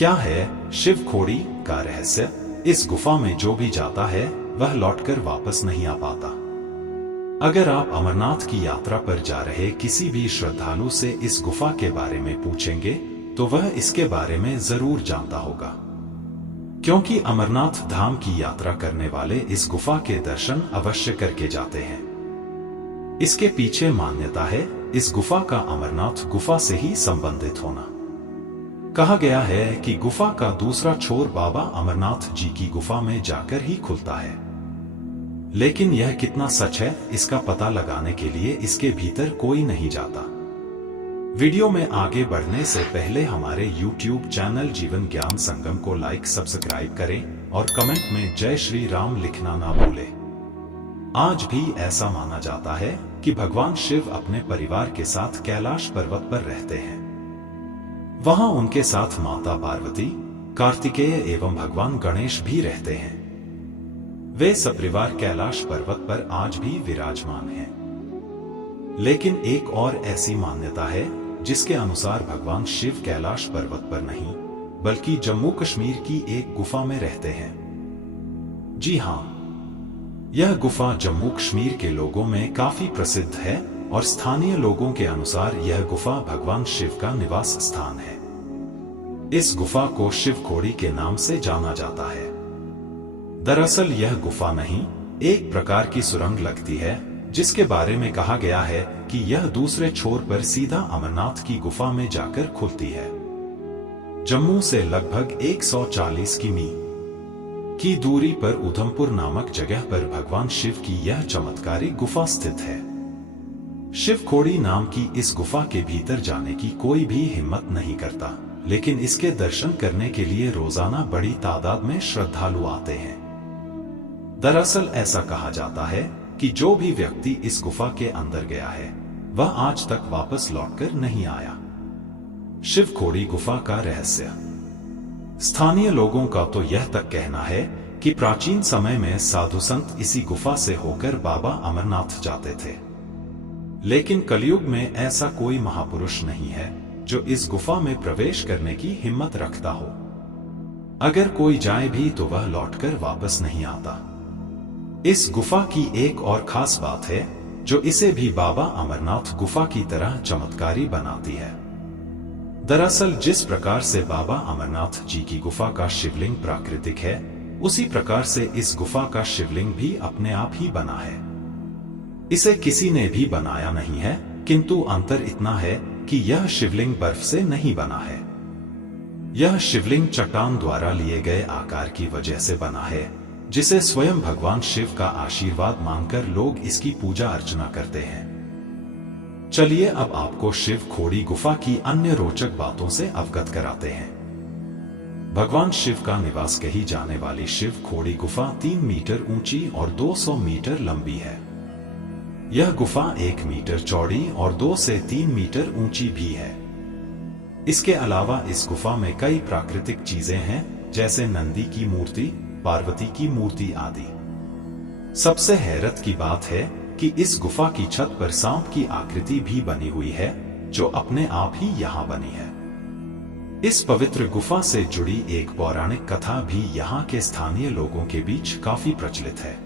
क्या है शिव खोड़ी का रहस्य? इस गुफा में जो भी जाता है वह लौटकर वापस नहीं आ पाता। अगर आप अमरनाथ की यात्रा पर जा रहे किसी भी श्रद्धालु से इस गुफा के बारे में पूछेंगे तो वह इसके बारे में जरूर जानता होगा, क्योंकि अमरनाथ धाम की यात्रा करने वाले इस गुफा के दर्शन अवश्य करके जाते हैं। इसके पीछे मान्यता है इस गुफा का अमरनाथ गुफा से ही संबंधित होना। कहा गया है कि गुफा का दूसरा छोर बाबा अमरनाथ जी की गुफा में जाकर ही खुलता है, लेकिन यह कितना सच है इसका पता लगाने के लिए इसके भीतर कोई नहीं जाता। वीडियो में आगे बढ़ने से पहले हमारे YouTube चैनल जीवन ज्ञान संगम को लाइक सब्सक्राइब करें और कमेंट में जय श्री राम लिखना ना भूलें। आज भी ऐसा माना जाता है कि भगवान शिव अपने परिवार के साथ कैलाश पर्वत पर रहते हैं। वहां उनके साथ माता पार्वती, कार्तिकेय एवं भगवान गणेश भी रहते हैं। वे सपरिवार कैलाश पर्वत पर आज भी विराजमान हैं। लेकिन एक और ऐसी मान्यता है जिसके अनुसार भगवान शिव कैलाश पर्वत पर नहीं बल्कि जम्मू कश्मीर की एक गुफा में रहते हैं। जी हां, यह गुफा जम्मू कश्मीर के लोगों में काफी प्रसिद्ध है और स्थानीय लोगों के अनुसार यह गुफा भगवान शिव का निवास स्थान है। इस गुफा को शिव खोड़ी के नाम से जाना जाता है। दरअसल यह गुफा नहीं, एक प्रकार की सुरंग लगती है जिसके बारे में कहा गया है कि यह दूसरे छोर पर सीधा अमरनाथ की गुफा में जाकर खुलती है। जम्मू से लगभग 140 किमी की दूरी पर उधमपुर नामक जगह पर भगवान शिव की यह चमत्कारी गुफा स्थित है। शिव खोड़ी नाम की इस गुफा के भीतर जाने की कोई भी हिम्मत नहीं करता, लेकिन इसके दर्शन करने के लिए रोजाना बड़ी तादाद में श्रद्धालु आते हैं। दरअसल ऐसा कहा जाता है कि जो भी व्यक्ति इस गुफा के अंदर गया है वह आज तक वापस लौटकर नहीं आया। शिव खोड़ी गुफा का रहस्य। स्थानीय लोगों का तो यह तक कहना है कि प्राचीन समय में साधु संत इसी गुफा से होकर बाबा अमरनाथ जाते थे, लेकिन कलयुग में ऐसा कोई महापुरुष नहीं है जो इस गुफा में प्रवेश करने की हिम्मत रखता हो। अगर कोई जाए भी तो वह लौटकर वापस नहीं आता। इस गुफा की एक और खास बात है जो इसे भी बाबा अमरनाथ गुफा की तरह चमत्कारी बनाती है। दरअसल जिस प्रकार से बाबा अमरनाथ जी की गुफा का शिवलिंग प्राकृतिक है, उसी प्रकार से इस गुफा का शिवलिंग भी अपने आप ही बना है। इसे किसी ने भी बनाया नहीं है, किंतु अंतर इतना है कि यह शिवलिंग बर्फ से नहीं बना है। यह शिवलिंग चट्टान द्वारा लिए गए आकार की वजह से बना है, जिसे स्वयं भगवान शिव का आशीर्वाद मानकर लोग इसकी पूजा अर्चना करते हैं। चलिए अब आपको शिव खोड़ी गुफा की अन्य रोचक बातों से अवगत कराते हैं। भगवान शिव का निवास कही जाने वाली शिव खोड़ी गुफा 3 मीटर ऊंची और 200 मीटर लंबी है। यह गुफा 1 मीटर चौड़ी और 2 से 3 मीटर ऊंची भी है। इसके अलावा इस गुफा में कई प्राकृतिक चीजें हैं, जैसे नंदी की मूर्ति, पार्वती की मूर्ति आदि। सबसे हैरत की बात है कि इस गुफा की छत पर सांप की आकृति भी बनी हुई है, जो अपने आप ही यहाँ बनी है। इस पवित्र गुफा से जुड़ी एक पौराणिक कथा भी यहाँ के स्थानीय लोगों के बीच काफी प्रचलित है,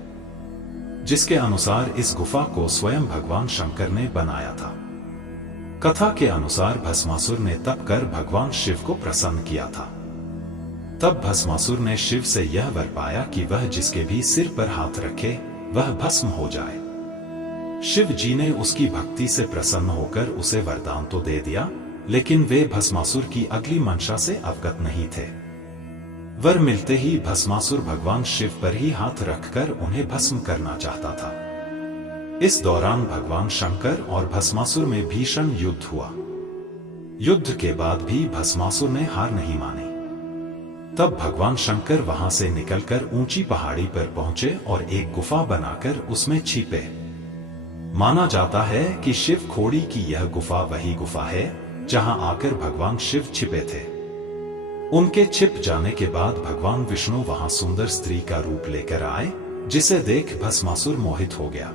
जिसके अनुसार इस गुफा को स्वयं भगवान शंकर ने बनाया था। कथा के अनुसार भस्मासुर ने तप कर भगवान शिव को प्रसन्न किया था। तब भस्मासुर ने शिव से यह वर पाया कि वह जिसके भी सिर पर हाथ रखे वह भस्म हो जाए। शिव जी ने उसकी भक्ति से प्रसन्न होकर उसे वरदान तो दे दिया, लेकिन वे भस्मासुर की अगली मंशा से अवगत नहीं थे। वर मिलते ही भस्मासुर भगवान शिव पर ही हाथ रखकर उन्हें भस्म करना चाहता था। इस दौरान भगवान शंकर और भस्मासुर में भीषण युद्ध हुआ। युद्ध के बाद भी भस्मासुर ने हार नहीं मानी। तब भगवान शंकर वहां से निकलकर ऊंची पहाड़ी पर पहुंचे और एक गुफा बनाकर उसमें छिपे। माना जाता है कि शिव खोड़ी की यह गुफा वही गुफा है जहां आकर भगवान शिव छिपे थे। उनके छिप जाने के बाद भगवान विष्णु वहां सुंदर स्त्री का रूप लेकर आए, जिसे देख भस्मासुर मोहित हो गया।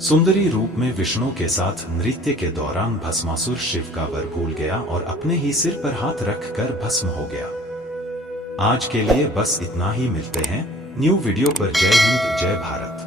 सुंदरी रूप में विष्णु के साथ नृत्य के दौरान भस्मासुर शिव का वर भूल गया और अपने ही सिर पर हाथ रखकर भस्म हो गया। आज के लिए बस इतना ही, मिलते हैं न्यू वीडियो पर। जय हिंद, जय भारत।